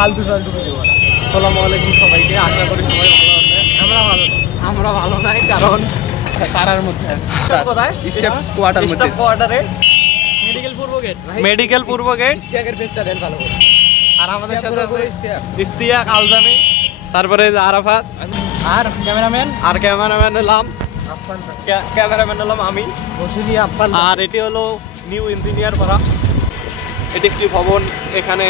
ফালতু ফালতু ভিডিও বানা। আসসালামু আলাইকুম সবাইকে, আশা করি সবাই ভালো আছে। আমরা ভালো নাই, কারণ পাড়ার মধ্যে কোথায় স্টেপ কোয়ার্টারে মেডিকেল পূর্ব গেট, মেডিকেল পূর্ব গেট। ইস্তিয়াকের পেজটা দেন ভালো করে। আর আমাদের সাথে আছে ইস্তিয়াক ইস্তিয়াক, আলজামি, তারপরে যে আরাফাত, আর ক্যামেরাম্যান আর ক্যামেরাম্যান হলাম আপ্পান আমি। বসুলি আপ্পান। আর এটি হলো নিউ ইঞ্জিনিয়ার পাড়া। এটি একটি ভবন, এখানে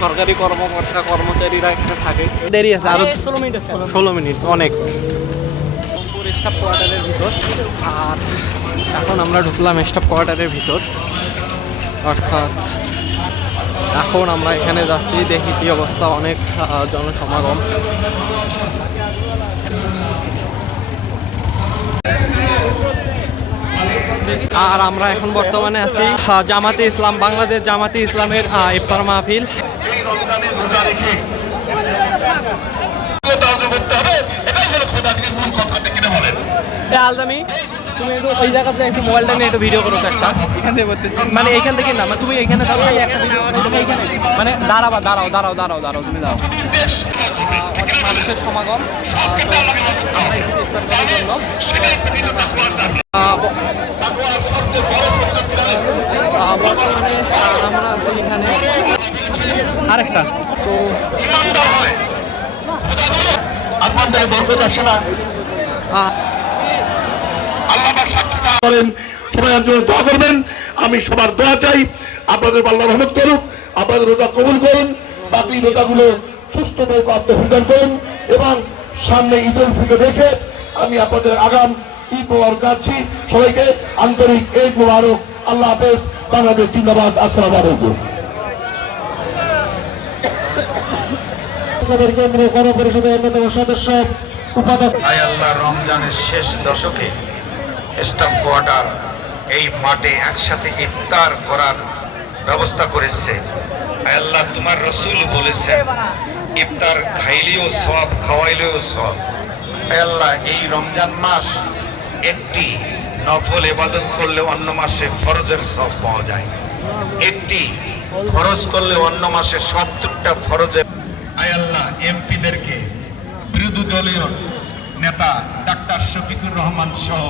সরকারি কর্মকর্তা কর্মচারীরা এখানে থাকে। দেরি আছে আরো 16 মিনিট আছে। 16 মিনিট, অনেক। স্টাফ কোয়ার্টারের ভিতর, আর এখন আমরা ঢুকলাম স্টাফ কোয়ার্টারের ভিতর। অর্থাৎ এখন আমরা এখানে যাচ্ছি, দেখি কি অবস্থা, অনেক জনসমাগম। আর আমরা এখন বর্তমানে আছি জামাতে ইসলাম, বাংলাদেশ জামাতে ইসলামের ইফতার মাহফিল। আলজামি, তুমি একটু ওই জায়গাতে একটু মোবাইলটা নিয়ে একটু ভিডিও করো একটা। এখান থেকে করতেছি, মানে এইখান থেকে না, মানে তুমি এইখানে দাঁড়াও, একটা তুমি এইখানে মানে দাঁড়াও, তুমি দাঁড়াও। অনেক মানুষের সমাগম, আমরা এখানে ইফতার করার জন্য। বর্তমানে আমরা আছি এখানে আরেকটা তো আপনাদের বরকত আসে না, করেন সবাই জন্য দোয়া করবেন। আমি সবার দোয়া চাই, আপনাদের আল্লাহ রহমত করুক, আপনাদের রোজা কবুল করুন, বাকি রোজাগুলো সুস্থতায় আত্মপ্রদান করুন, এবং সামনে ঈদ উল ফিতর রেখে আমি আপনাদের আগাম ঈদ মোবারক যাচ্ছি। সবাইকে আন্তরিক ঈদ মোবারক। আল্লাহ হাফেজ। বাংলাদেশ জিন্দাবাদ। আসসালামু আলাইকুম। কেন্দ্রীয় গণপরিষদের অন্যতম সদস্য উপাধ্যক্ষ। আল্লাহ রমজানের শেষ দশকে স্টাফ কোয়ার্টার এই মাঠে একসাথে ইফতার করার ব্যবস্থা করেছে। আল্লাহ তোমার রসুল বলেছেন ইফতার খাইলেও সওয়াব, খাওয়াইলেও সওয়াব। আল্লাহ এই রমজান মাস একটি নফল ইবাদত করলে অন্য মাসে ফরজের সওয়াব পাওয়া যায়, একটি ফরজ করলে অন্য মাসে 70টা ফরজের। আল্লাহ এমপিদেরকে, বিরোধী দলীয় নেতা ডাক্তার শফিকুর রহমান সহ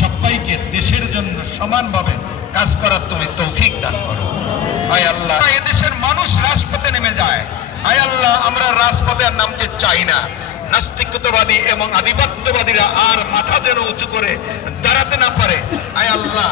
সবাইকে দেশের জন্য সমানভাবে কাজ করার তুমি তৌফিক দান করো। আয় আল্লাহ, এদেশের মানুষ রাজপথে নেমে যায়। আয় আল্লাহ, আমরা রাজপথে আর নামতে চাই না। নাস্তিকতাবাদী এবং আধিপত্যবাদীরা আর মাথা যেন উঁচু করে দাঁড়াতে না পারে। আয় আল্লাহ।